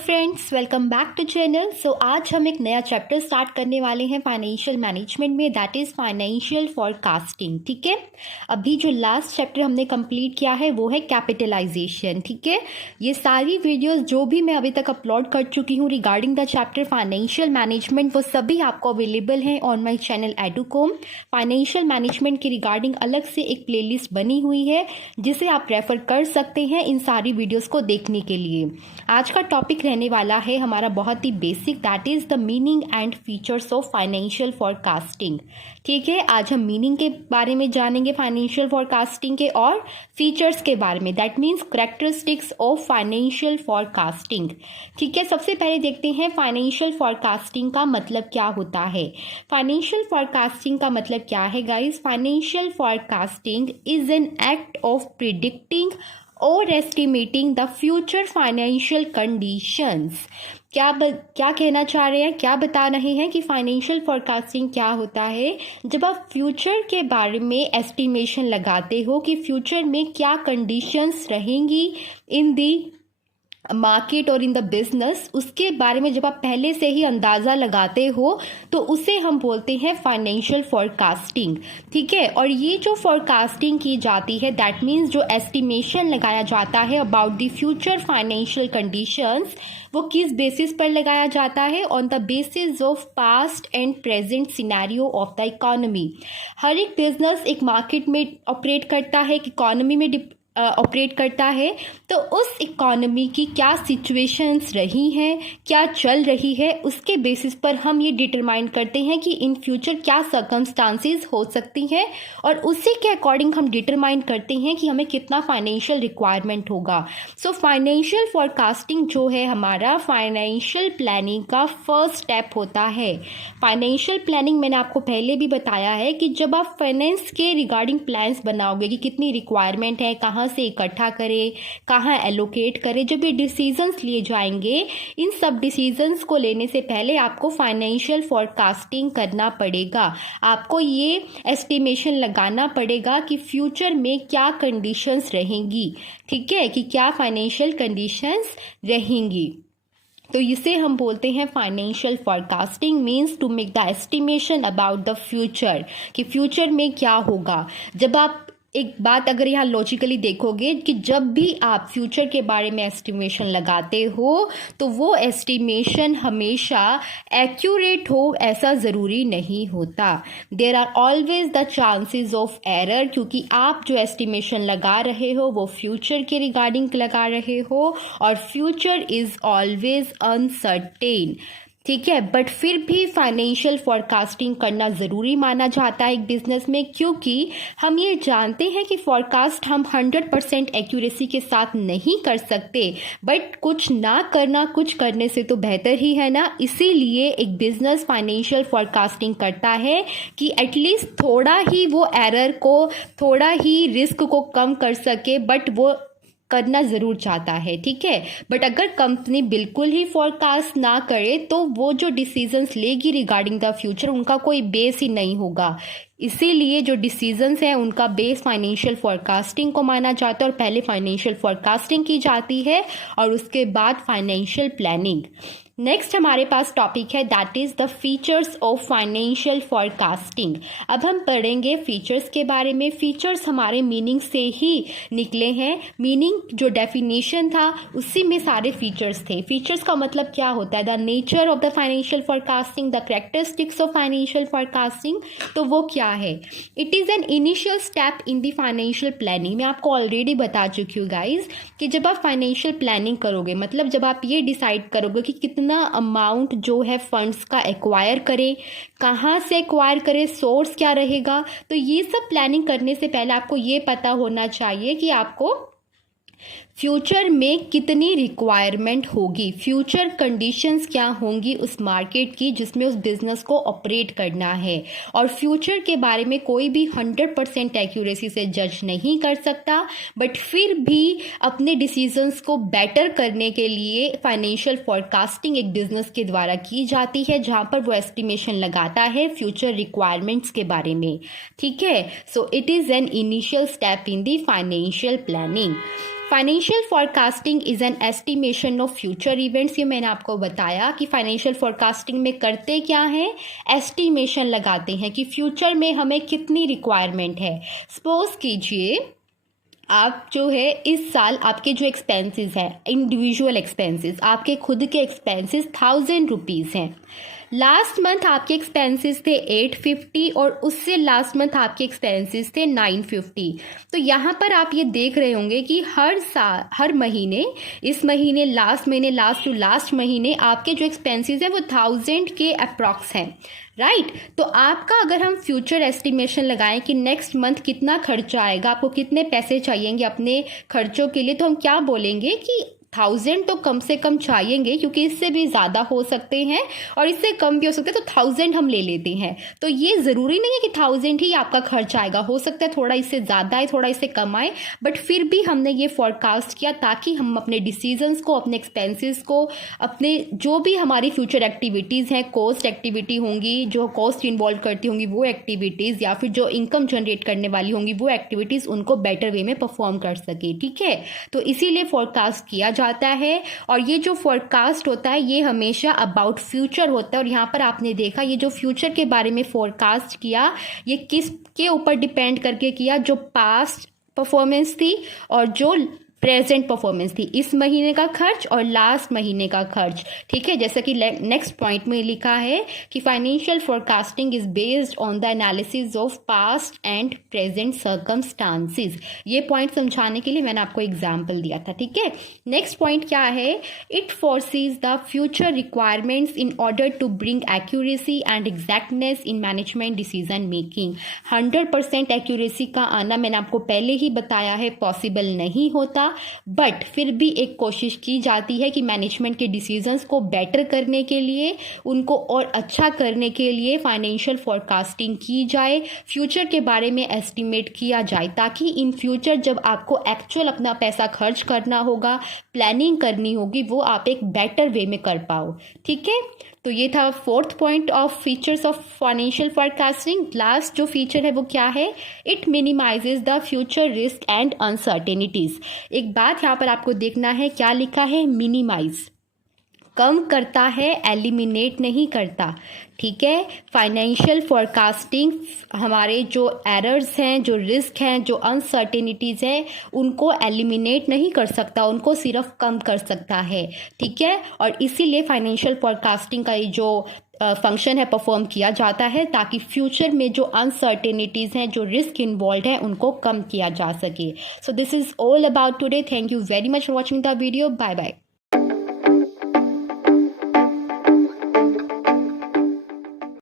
Friends, welcome back to channel. So आज हम एक नया चैप्टर स्टार्ट करने वाले हैं फाइनेंशियल मैनेजमेंट में, दैट इज़ फाइनेंशियल फॉरकास्टिंग। ठीक है, अभी जो लास्ट चैप्टर हमने कंप्लीट किया है वो है कैपिटलाइजेशन। ठीक है, ये सारी वीडियोस जो भी मैं अभी तक अपलोड कर चुकी हूँ regarding the chapter financial management, वो सभी आपको अवेलेबल हैं on my channel Educom. Financial management के रिगार्डिंग अलग से एक प्लेलिस्ट बनी हुई है जिसे आप रेफर कर सकते हैं इन सारी वीडियोज़ को देखने के लिए। आज का टॉपिक रहने वाला है हमारा बहुत ही basic, that is the meaning and features of financial forecasting. ठीक है, आज हम मीनिंग के बारे में जानेंगे फाइनेंशियल फॉरकास्टिंग के, और फीचर्स के बारे में, that means characteristics of financial forecasting. ठीक है, सबसे पहले देखते हैं फाइनेंशियल फॉरकास्टिंग का मतलब क्या होता है। फाइनेंशियल फॉरकास्टिंग का मतलब क्या है guys? Financial forecasting is an act of predicting और estimating the future financial conditions. क्या कहना चाह रहे हैं, क्या बता रहे हैं कि फाइनेंशियल फॉरकास्टिंग क्या होता है? जब आप फ्यूचर के बारे में एस्टिमेशन लगाते हो कि फ्यूचर में क्या कंडीशंस रहेंगी इन दी मार्केट और इन द बिजनेस, उसके बारे में जब आप पहले से ही अंदाज़ा लगाते हो तो उसे हम बोलते हैं फाइनेंशियल फॉरकास्टिंग। ठीक है, और ये जो फॉरकास्टिंग की जाती है, दैट मीन्स जो एस्टिमेशन लगाया जाता है about the future financial conditions, वो किस बेसिस पर लगाया जाता है? On the basis of past and present scenario of the economy. हर एक बिजनेस एक मार्केट में ऑपरेट करता है, एक इकोनॉमी में ऑपरेट करता है, तो उस इकोनॉमी की क्या सिचुएशंस रही हैं, क्या चल रही है, उसके बेसिस पर हम ये डिटरमाइन करते हैं कि इन फ्यूचर क्या सर्कमस्टांसेस हो सकती हैं, और उसी के अकॉर्डिंग हम डिटरमाइन करते हैं कि हमें कितना फाइनेंशियल रिक्वायरमेंट होगा। सो फाइनेंशियल फॉरकास्टिंग जो है हमारा फाइनेंशियल प्लानिंग का फर्स्ट स्टेप होता है। फाइनेंशियल प्लानिंग मैंने आपको पहले भी बताया है कि जब आप फाइनेंस के रिगार्डिंग प्लान्स बनाओगे कि कितनी रिक्वायरमेंट है, कहाँ से इकट्ठा करें, कहाँ एलोकेट करें, जब ये डिसीजंस लिए जाएंगे, इन सब डिसीजंस को लेने से पहले आपको फाइनेंशियल फॉरकास्टिंग करना पड़ेगा। आपको ये एस्टिमेशन लगाना पड़ेगा कि फ्यूचर में क्या कंडीशंस रहेंगी। ठीक है, कि क्या फाइनेंशियल कंडीशंस रहेंगी, तो इसे हम बोलते हैं financial forecasting. Means to make the estimation about the future, कि फ्यूचर में क्या होगा। जब आप एक बात अगर यहाँ लॉजिकली देखोगे कि जब भी आप फ्यूचर के बारे में एस्टिमेशन लगाते हो तो वो एस्टिमेशन हमेशा एक्यूरेट हो ऐसा ज़रूरी नहीं होता। There are always the chances of error, क्योंकि आप जो एस्टिमेशन लगा रहे हो वो फ्यूचर के रिगार्डिंग लगा रहे हो, और फ्यूचर इज़ ऑलवेज अनसर्टेन। ठीक है, बट फिर भी फाइनेंशियल फॉरकास्टिंग करना ज़रूरी माना जाता है एक बिजनेस में, क्योंकि हम ये जानते हैं कि फॉरकास्ट हम 100% एक्यूरेसी के साथ नहीं कर सकते, बट कुछ ना करना कुछ करने से तो बेहतर ही है ना। इसीलिए एक बिजनेस फाइनेंशियल फॉरकास्टिंग करता है कि एटलीस्ट थोड़ा ही वो एरर को, थोड़ा ही रिस्क को कम कर सके, बट वो करना ज़रूर चाहता है। ठीक है, बट अगर कंपनी बिल्कुल ही फॉरकास्ट ना करे तो वो जो डिसीजंस लेगी रिगार्डिंग द फ्यूचर, उनका कोई बेस ही नहीं होगा। इसीलिए जो डिसीजंस हैं उनका बेस फाइनेंशियल फॉरकास्टिंग को माना जाता है, और पहले फाइनेंशियल फॉरकास्टिंग की जाती है और उसके बाद फाइनेंशियल प्लानिंग। नेक्स्ट हमारे पास टॉपिक है that is the features of financial forecasting. अब हम पढ़ेंगे फीचर्स के बारे में। फीचर्स हमारे मीनिंग से ही निकले हैं, मीनिंग जो डेफिनेशन था उसी में सारे फीचर्स थे। फीचर्स का मतलब क्या होता है? The nature of the financial forecasting, the characteristics of financial forecasting. तो वो क्या है? It is an initial step in the financial planning. मैं आपको ऑलरेडी बता चुकी हूँ गाइज कि जब आप फाइनेंशियल प्लानिंग करोगे, मतलब जब आप ये डिसाइड करोगे कि कितना अमाउंट जो है फंड्स का एक्वायर करें, कहाँ से एक्वायर करें, सोर्स क्या रहेगा, तो ये सब प्लानिंग करने से पहले आपको ये पता होना चाहिए कि आपको फ्यूचर में कितनी रिक्वायरमेंट होगी, फ्यूचर कंडीशंस क्या होंगी उस मार्केट की जिसमें उस बिजनेस को ऑपरेट करना है। और फ्यूचर के बारे में कोई भी 100% एक्यूरेसी से जज नहीं कर सकता, बट फिर भी अपने डिसीजंस को बेटर करने के लिए फाइनेंशियल फॉरकास्टिंग एक बिजनेस के द्वारा की जाती है, जहां पर वो एस्टिमेशन लगाता है फ्यूचर रिक्वायरमेंट्स के बारे में। ठीक है, so it is an initial step in the financial planning. Financial forecasting is N estimation of future events. ये मैंने आपको बताया कि फाइनेंशियल फॉरकास्टिंग में करते क्या हैं, एस्टिमेशन लगाते हैं कि फ्यूचर में हमें कितनी रिक्वायरमेंट है। सपोज कीजिए आप जो है इस साल आपके जो एक्सपेंसेस हैं, इंडिविजुअल एक्सपेंसेस, आपके खुद के एक्सपेंसेस 1000 रुपीज़ हैं। लास्ट मंथ आपके एक्सपेंसेस थे 850 और उससे लास्ट मंथ आपके एक्सपेंसेस थे 950। तो यहाँ पर आप ये देख रहे होंगे कि हर महीने, इस महीने, लास्ट टू लास्ट महीने आपके जो एक्सपेंसेस है वो 1000 के अप्रॉक्स हैं, राइट। तो आपका अगर हम फ्यूचर एस्टिमेशन लगाएं कि नेक्स्ट मंथ कितना खर्चा आएगा, आपको कितने पैसे चाहिएंगे अपने खर्चों के लिए, तो हम क्या बोलेंगे कि 1000 तो कम से कम चाहिएंगे, क्योंकि इससे भी ज़्यादा हो सकते हैं और इससे कम भी हो सकते हैं, तो 1000 हम ले लेते हैं। तो ये ज़रूरी नहीं है कि 1000 ही आपका खर्च आएगा, हो सकता है थोड़ा इससे ज़्यादा आए, थोड़ा इससे कम आए, बट फिर भी हमने ये फॉरकास्ट किया ताकि हम अपने डिसीजंस को, अपने एक्सपेंसेस को, अपने जो भी हमारी फ्यूचर एक्टिविटीज़ हैं, कॉस्ट एक्टिविटी होंगी, जो कॉस्ट इन्वॉल्व करती होंगी वो एक्टिविटीज़, या फिर जो इनकम जनरेट करने वाली होंगी वो एक्टिविटीज़, उनको बेटर वे में परफॉर्म कर सके, ठीक है। तो इसीलिए फॉरकास्ट किया जाता है। और ये जो फोरकास्ट होता है ये हमेशा अबाउट फ्यूचर होता है। और यहाँ पर आपने देखा ये जो फ्यूचर के बारे में फोरकास्ट किया, ये किसके ऊपर डिपेंड करके किया, जो पास्ट परफॉर्मेंस थी और जो प्रेजेंट परफॉर्मेंस थी, इस महीने का खर्च और लास्ट महीने का खर्च, ठीक है। जैसा कि नेक्स्ट पॉइंट में लिखा है कि financial forecasting is based on the analysis of past and present circumstances. ये पॉइंट समझाने के लिए मैंने आपको एग्जाम्पल दिया था, ठीक है। नेक्स्ट पॉइंट क्या है, it foresees the future requirements in order to bring accuracy and exactness in management decision making. 100% accuracy का आना मैंने आपको पहले ही बताया है पॉसिबल नहीं होता, बट फिर भी एक कोशिश की जाती है कि मैनेजमेंट के डिसीजंस को बेटर करने के लिए, उनको और अच्छा करने के लिए फाइनेंशियल फोरकास्टिंग की जाए, फ्यूचर के बारे में एस्टिमेट किया जाए, ताकि इन फ्यूचर जब आपको एक्चुअल अपना पैसा खर्च करना होगा, प्लानिंग करनी होगी, वो आप एक बेटर वे में कर पाओ, ठीक है। तो ये था 4th point of features of financial forecasting. Last जो फीचर है वो क्या है, it minimises the future risk and uncertainties. एक बात यहाँ पर आपको देखना है, क्या लिखा है, मिनिमाइज, कम करता है, एलिमिनेट नहीं करता, ठीक है। फाइनेंशियल फोरकास्टिंग हमारे जो एरर्स हैं, जो रिस्क हैं, जो अनसर्टेनिटीज़ हैं, उनको एलिमिनेट नहीं कर सकता, उनको सिर्फ कम कर सकता है, ठीक है। और इसीलिए फाइनेंशियल फोरकास्टिंग का ये जो फंक्शन है परफॉर्म किया जाता है, ताकि फ्यूचर में जो अनसर्टेनिटीज़ हैं, जो रिस्क इन्वॉल्व है, उनको कम किया जा सके। So this is all about today. Thank you very much for watching the video. Bye bye.